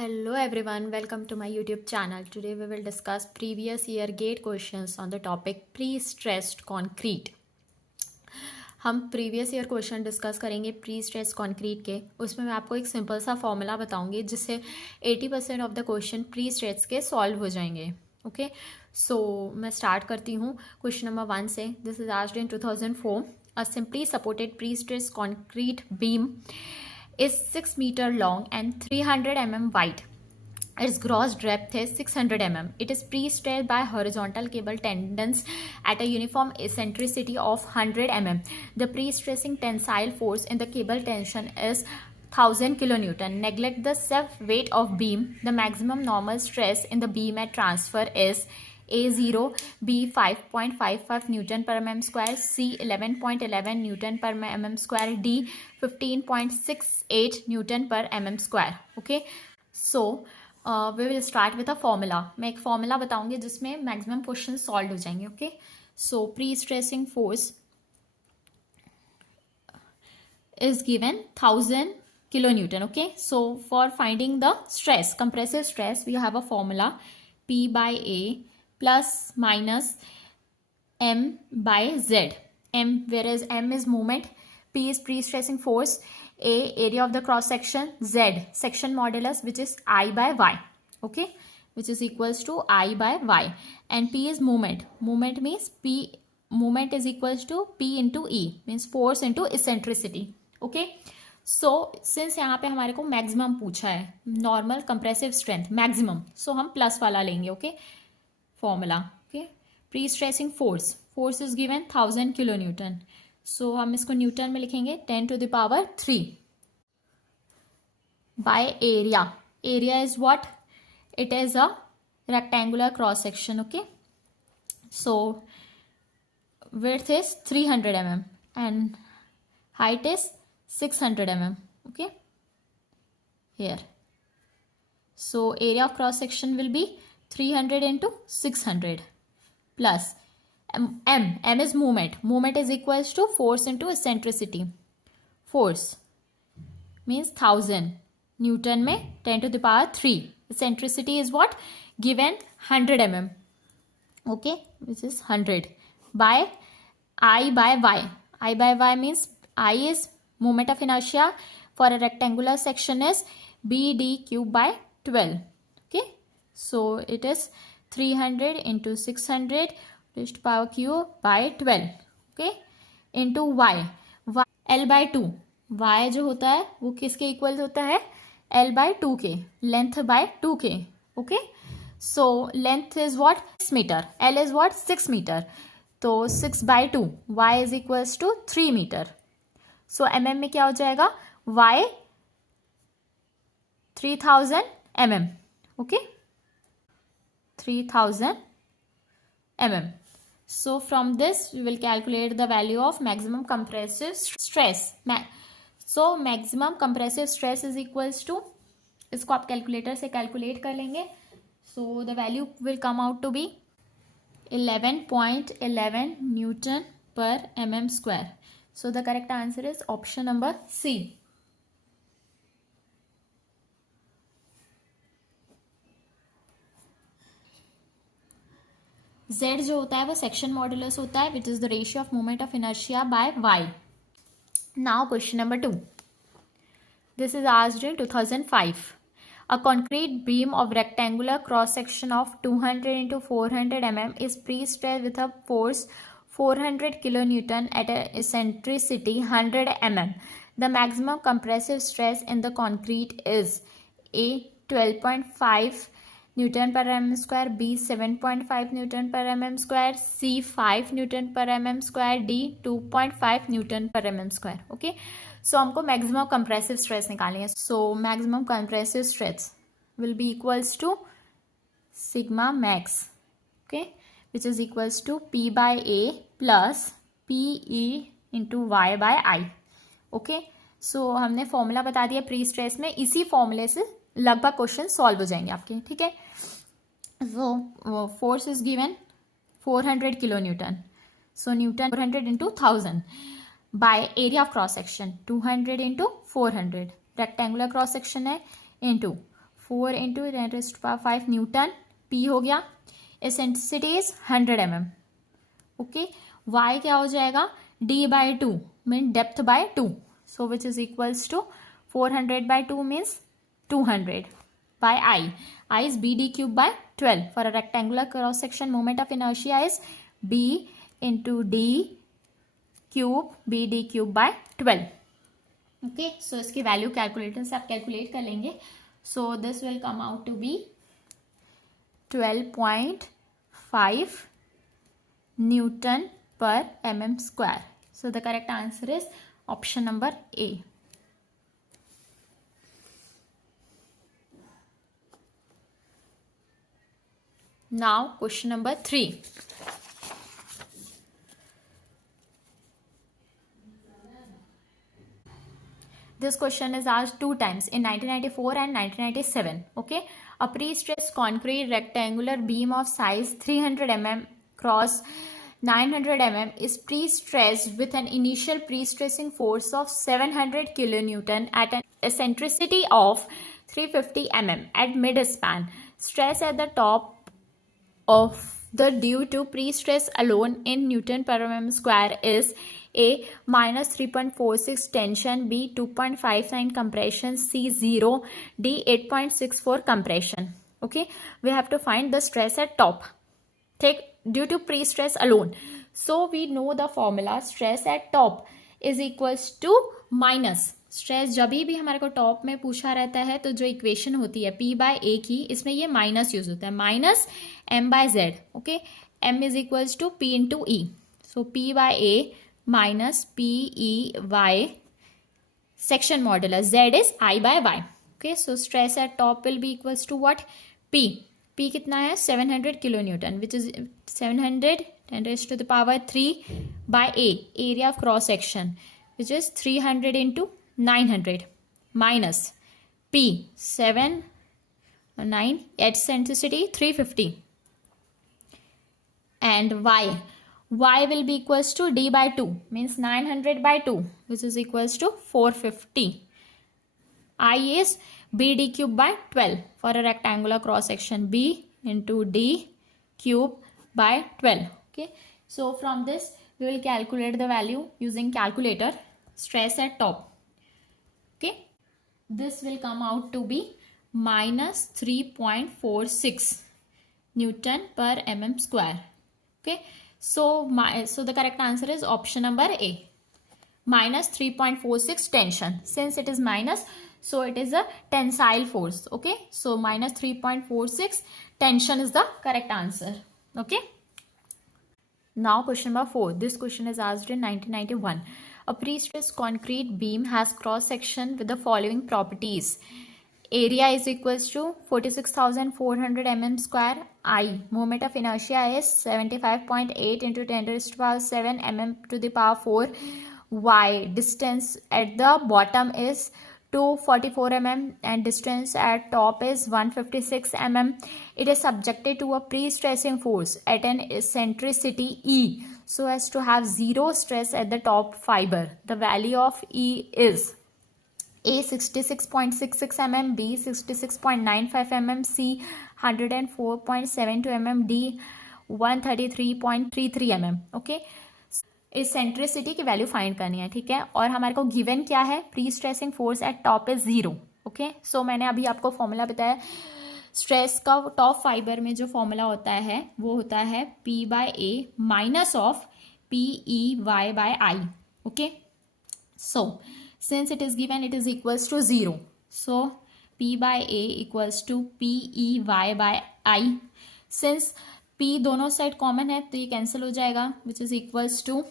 Hello everyone, welcome to my YouTube channel. Today we will discuss previous year GATE questions on the topic pre-stressed concrete. हम previous year question discuss करेंगे pre stress concrete के. उसमें मैं आपको एक simple सा formula बताऊंगी जिससे 80% of the question pre stress के सॉल्व हो जाएंगे. ओके, सो मैं स्टार्ट करती हूँ क्वेश्चन नंबर 1 से. This is asked in 2004. A simply supported pre stress concrete beam is 6 meter long and 300 mm wide. Its gross depth is 600 mm. It is pre-stressed by horizontal cable tendons at a uniform eccentricity of 100 mm. The pre-stressing tensile force in the cable tension is 1000 kilonewton. Neglect the self weight of beam. The maximum normal stress in the beam at transfer is A0, B 5.55 Newton per mm square, C 11.11 Newton per mm square, D 15.68 Newton per mm square. Okay, so we will start with a formula. मैं एक formula बताऊंगी जिसमें maximum question solved हो जाएंगे. Okay, so pre-stressing force is given 1000 kilonewton. Okay, so for finding the stress, compressive stress, we have a formula P by A plus minus m by z. M, whereas m is moment, P is pre-stressing force, A area of the cross section, Z section modulus, which is I by Y. Okay, which is equals to I by Y, and P is moment. Moment means P, moment is equals to P into E, means force into eccentricity. Okay, so since यहाँ पे हमारे को maximum पूछा है, normal compressive strength maximum, so हम plus वाला लेंगे. Okay, formula. Okay, pre stressing force, force is given 1000 kilo newton. So हम इसको न्यूटन में लिखेंगे 10 to the power 3 by area. Area is what? It is a rectangular cross section. Okay, so width is 300 mm and height is 600 mm. Okay, here, so area of cross section will be 300 into 600 plus m is movement. Movement is equals to force into eccentricity. Force means 1000 Newton में 10 to the power 3. Eccentricity is what? Given 100 mm. Okay, which is 100 by I by Y. I by Y means I is moment of inertia for a rectangular section is BD cube by 12. Okay, so it is 300 into 600 raised to power cube by 12. Okay, into Y. Y L by 2. Y जो होता है वो किसके equal होता है? L by 2 के. Length by 2 के. Okay, so length is what? 6 meter. L is what? 6 meter. तो 6 by 2. Y is equals to 3 meter. So mm में क्या हो जाएगा? Y 3000 mm. Okay, 3000 mm. So from this we will calculate the value of maximum compressive stress. So maximum compressive stress is equals to, इसको आप calculator से calculate कर लेंगे. So the value will come out to be 11.11 Newton per mm square. So the correct answer is option number C. Z जो होता है वो section modulus होता है, which is the ratio of moment of inertia by Y. Now question number 2. This is asked in 2005. A concrete beam of rectangular cross section of 200 into 400 mm is pre-stressed with a force 400 kilonewton at a eccentricity 100 mm. The maximum compressive stress in the concrete is A 12.5 Newton per mm square, B 7.5 Newton per mm square, C 5 Newton per mm square, D 2.5 Newton per mm square. Okay, so हमको maximum compressive stress निकालेंगे. So maximum compressive stress will be equals to sigma max. Okay, which is equals to P by A plus PE into Y by I. Okay, so हमने formula बता दिया pre stress में. इसी फॉर्मूले से लगभग question solve हो जाएंगे आपके. ठीक है, so force is given 400 kilo newton. So Newton 400 into 1000 by area of cross section 200 into 400 rectangular cross section है into 4 इंटू 10⁵ न्यूटन P हो गया. Eccentricity is 100 mm. Okay. y क्या हो जाएगा, d by 2 mean depth by 2. So which is equals to 400 by 2 means 200 by I. I is BD cube by 12. For a rectangular cross section, moment of inertia is B into D cube BD cube by 12. Okay, so इसकी value calculator से आप calculate कर लेंगे. So this will come out to be 12.5 Newton per mm square. So the correct answer is option number A. Now question number 3. This question is asked 2 times in 1994 and 1997. Okay, a pre-stressed concrete rectangular beam of size 300 mm cross 900 mm is pre-stressed with an initial pre-stressing force of 700 kilonewton at an eccentricity of 350 mm at mid-span. Stress at the top of the due to pre-stress alone in Newton per mm square is A minus 3.46 tension, B 2.59 compression, C 0, D 8.64 compression. Okay, we have to find the stress at top. Take due to pre-stress alone. So we know the formula stress at top is equals to minus stress जब भी हमारे को top में पूछा रहता है तो जो इक्वेशन होती है P बाय ए की, इसमें ये माइनस यूज होता है, minus m by z. Okay, m is equals to P into E. So P by A minus P E y section modulus z is I by y. Okay, so stress at top will be equals to what, P. P कितना है 700 kilo newton which is 700 10⁻³ by a, area of cross section which is 300 into 900 minus P 7 9 at eccentricity 350 and y will be equals to d by 2 means 900 by 2 which is equals to 450. I is BD cube by 12 for a rectangular cross section, B into D cube by 12. Okay, so from this we will calculate the value using calculator. Stress at top. Okay, this will come out to be minus 3.46 Newton per mm square. Okay, so the correct answer is option number A, minus 3.46 tension. Since it is minus, so it is a tensile force. Okay, so minus 3.46 tension is the correct answer. Okay, now question number 4. This question is asked in 1991. A pre-stressed concrete beam has cross section with the following properties. Area is equals to 46,400 mm square. I, moment of inertia is 75.8 into 10⁻⁷ mm to the power 4. Y, distance at the bottom is 244 mm and distance at top is 156 mm. It is subjected to a pre-stressing force at an eccentricity E so as to have zero stress at the top fiber. The value of E is A 66.66 mm, B 66.95 mm, C 104.72 mm, D 133.33 mm. Okay, eccentricity की value find करनी है. ठीक है, और हमारे को given क्या है, pre stressing force at top is 0. Okay, so मैंने अभी आपको फॉर्मूला बताया. स्ट्रेस का टॉप फाइबर में जो फॉर्मूला होता है वो होता है P by A minus of PE y by I. Okay, so since it is given it is equals to 0, so P by A equals to PE y by I. Since P दोनों side common है तो ये cancel हो जाएगा, which is equals to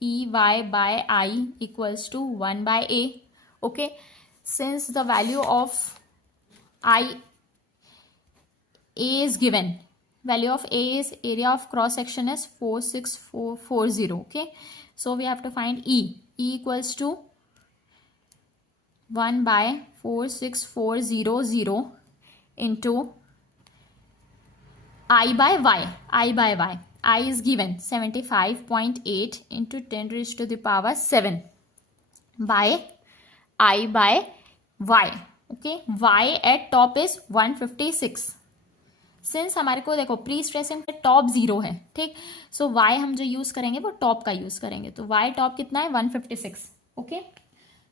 E y by I equals to 1 by A. Okay, since the value of A is given, value of A is area of cross section is 46440. Okay, so we have to find E equals to 1 by 46400 into I by Y. I is given 75.8 into 10⁻⁷ by I by Y. Okay, y eight top is 156. Since हमारे को देखो pre stressing पे top 0 है, ठीक, सो y हम जो use करेंगे वो टॉप का यूज करेंगे, तो y टॉप कितना है 156. Okay,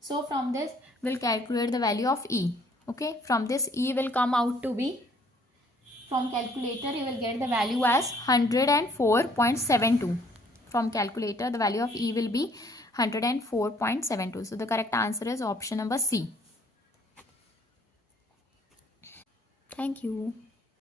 so from this we'll calculate the value of E. Okay, from this E will come out to be, from calculator you will get the value as 104.72. From calculator the value of E will be 104.72. So the correct answer is option number C. Thank you.